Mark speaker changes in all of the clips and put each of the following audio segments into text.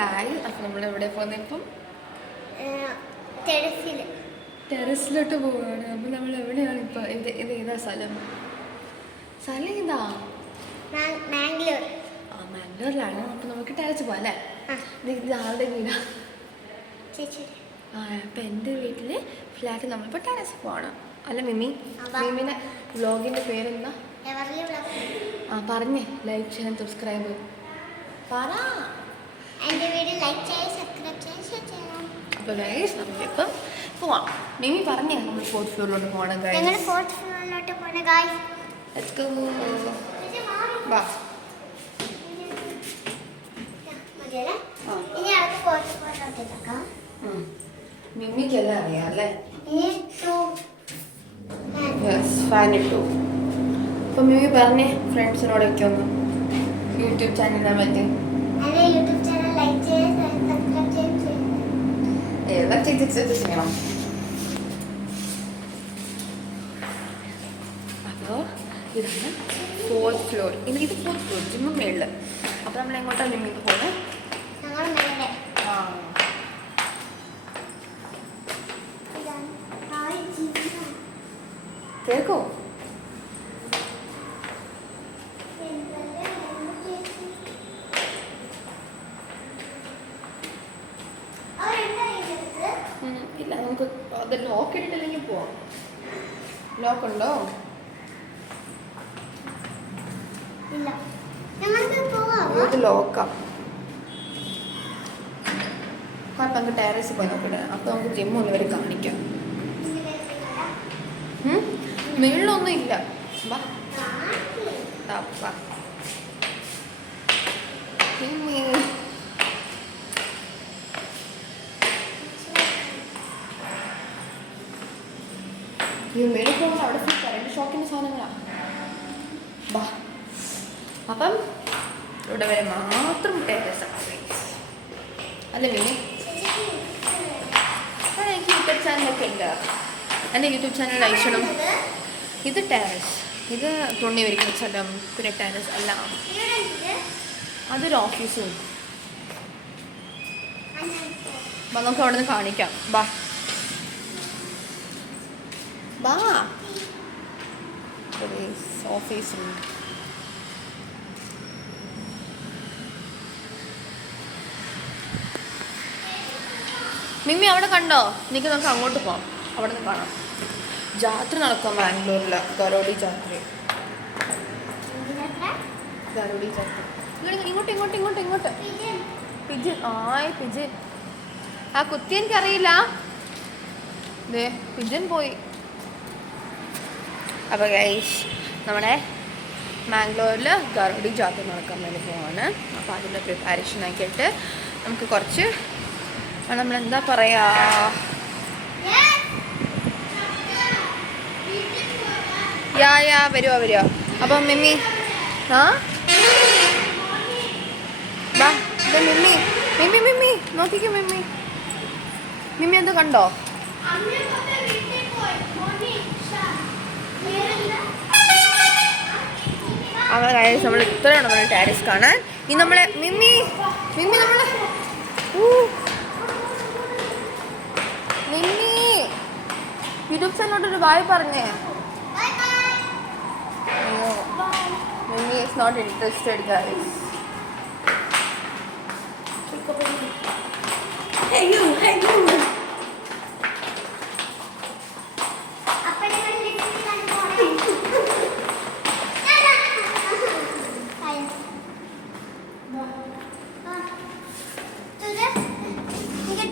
Speaker 1: Hi അപ്പം നമ്മൾ എവിടെ പോകുന്നത് ഇപ്പം?
Speaker 2: ടെറസിൽ
Speaker 1: ടെറസിലോട്ട് പോവുകയാണ് അപ്പം നമ്മൾ എവിടെയാണ് ഇപ്പൊ ഇത് ഇത് ഏതാ സ്ഥലം? സ്ഥലം ഏതാ?
Speaker 2: മാംഗ്ലൂർ.
Speaker 1: ആ മാംഗ്ലൂരിലാണ്. അപ്പം നമുക്ക് ടെറസ് പോകാം അല്ലേ? ഇത് വീടാ?
Speaker 2: ചേച്ചി
Speaker 1: ആ അപ്പം എന്റെ വീട്ടിൽ ഫ്ലാറ്റ് നമ്മളിപ്പോൾ ടെറസ് പോകണം അല്ല മിമ്മി
Speaker 2: അതാ.
Speaker 1: മിമ്മിന്റെ വ്ലോഗിന്റെ പേരെന്താ? ആ പറഞ്ഞേ. ലൈക്ക് ചെയ്യാൻ സബ്സ്ക്രൈബ്. പറ. അപ്പോൾ ഗൈസ് നമുക്കിപ്പം പോവാം. മിമ്മി പറഞ്ഞേ നമ്മൾ ഫോർത്ത് ഫ്ലോറിലോട്ട് പോകണം
Speaker 2: ഞങ്ങൾ
Speaker 1: ഗൈസ്
Speaker 2: ഫോർത്ത് ഫ്ലോറിലോട്ട് പോകണം ഗൈസ്
Speaker 1: ലെറ്റ്സ് ഗോ വാ. മിമ്മിക്കെല്ലാം അറിയാം അല്ലേ? ഫാൻ ഇട്ടു. അപ്പം മിമ്മി പറഞ്ഞേ ഫ്രണ്ട്സിനോടൊക്കെ ഒന്ന്. യൂട്യൂബ് ചാനലിനെ പറ്റി.
Speaker 2: യൂട്യൂബ് ചാനൽ ലൈക്ക് ചെയ്യുക സബ്സ്ക്രൈബ് ചെയ്യുക
Speaker 1: ഏതാ ചെയ്ത് ചെയ്യണം അപ്പോൾ ഇതാണ് ഫോർത്ത് ഫ്ലോർ ഇനി ഇത് ഫോർത്ത് ഫ്ലോർ ജിമ്മ് മേളിൽ അപ്പോൾ നമ്മൾ എങ്ങോട്ടാണ് മിമ്മിക്ക് പോകുന്നത് കേൾക്കോ ഇല്ല നമുക്ക് അത് ലോക്ക് ഇട്ടില്ലെങ്കിൽ പോവാം. ലോക്ക് ഉണ്ടോ?
Speaker 2: ഇല്ല.
Speaker 1: ഇത് ലോക്കാം അപ്പം നമുക്ക് ടെറസിൽ പോയി നോക്കട്ടെ അപ്പോൾ നമുക്ക് ജിം ഒന്ന് വരെ കാണിക്കാം? മേളിലൊന്നും ഇല്ല. വാ. ജിമ്മി. ഈ മേളിൽ പോകുമ്പോൾ അവിടെ ഫുൾ കറണ്ട് ഷോക്കിന്റെ സാധനങ്ങളാണ് വാ അപ്പം ഇവിടെ വരെ മാത്രം അല്ലേ മിനി? എനിക്ക് യൂട്യൂബ് ചാനലൊക്കെ ഉണ്ട്. എന്റെ യൂട്യൂബ് ചാനൽ അയച്ചണം ഇത് ടെറസ് ഇത് തുണി വരിക്കുന്ന സ്ഥലം പിന്നെ ടെറസ് അല്ല അതൊരു ഓഫീസും നമുക്ക് അവിടെ നിന്ന് കാണിക്കാം. ബാ. ബാ ഓഫീസും മിമ്മി അവിടെ കണ്ടോ? എനിക്ക് നമുക്ക് അങ്ങോട്ട് പോവാം. അവിടെ നിന്ന് കാണാം. ജാത്ര നടക്കാം ബാംഗ്ലൂരിൽ ഗരോഡി ജാത്ര. ഗരോഡി ജാത്ര. ഇങ്ങോട്ട് ഇങ്ങോട്ട് ഇങ്ങോട്ട് ഇങ്ങോട്ട്. പിജിൻ. ആയ് പിജിൻ. ആ കുത്തി എനിക്കറിയില്ല. ദേ പിജിൻ പോയി. അപ്പോൾ ഗൈസ് നമ്മുടെ മാംഗ്ലൂരിൽ ഗറുഡി ജാത്ര നടക്കാൻ വേണ്ടി പോവാണ്. അപ്പോൾ അതിന്റെ പ്രിപ്പാരേഷൻ ആക്കിയിട്ട് നമുക്ക് കുറച്ച് നമ്മൾ എന്താ പറയാ? യാ യാ വരുവാ വരുവോ? അപ്പം മിമ്മി ആ? ഇത് മിമ്മി. മിമ്മി മിമ്മി നോക്കിക്കോ മിമ്മി. മിമ്മി എന്ത് കണ്ടോ? അങ്ങനെ കാര്യം നമ്മൾ ഇത്രയാണ് നമ്മൾ ടാരിസ് കാണാൻ. ഇനി നമ്മളെ മിമ്മി മിമ്മി നമ്മളെ. മിമ്മി. യൂട്യൂബ് ചാനലോട്ടൊരു ബായ് പറഞ്ഞേ. അയ്യോ Mimmi is not interested guys
Speaker 2: Hey you, hey you. അപ്പൊ നിങ്ങൾ ലിഫ്റ്റിൽ കണ്ടുപോണേ. ഹായ്. ആ. ഇത്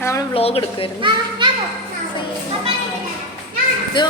Speaker 1: നമ്മൾ വ്ലോഗ് എടുക്കുമായിരുന്നു ഇത്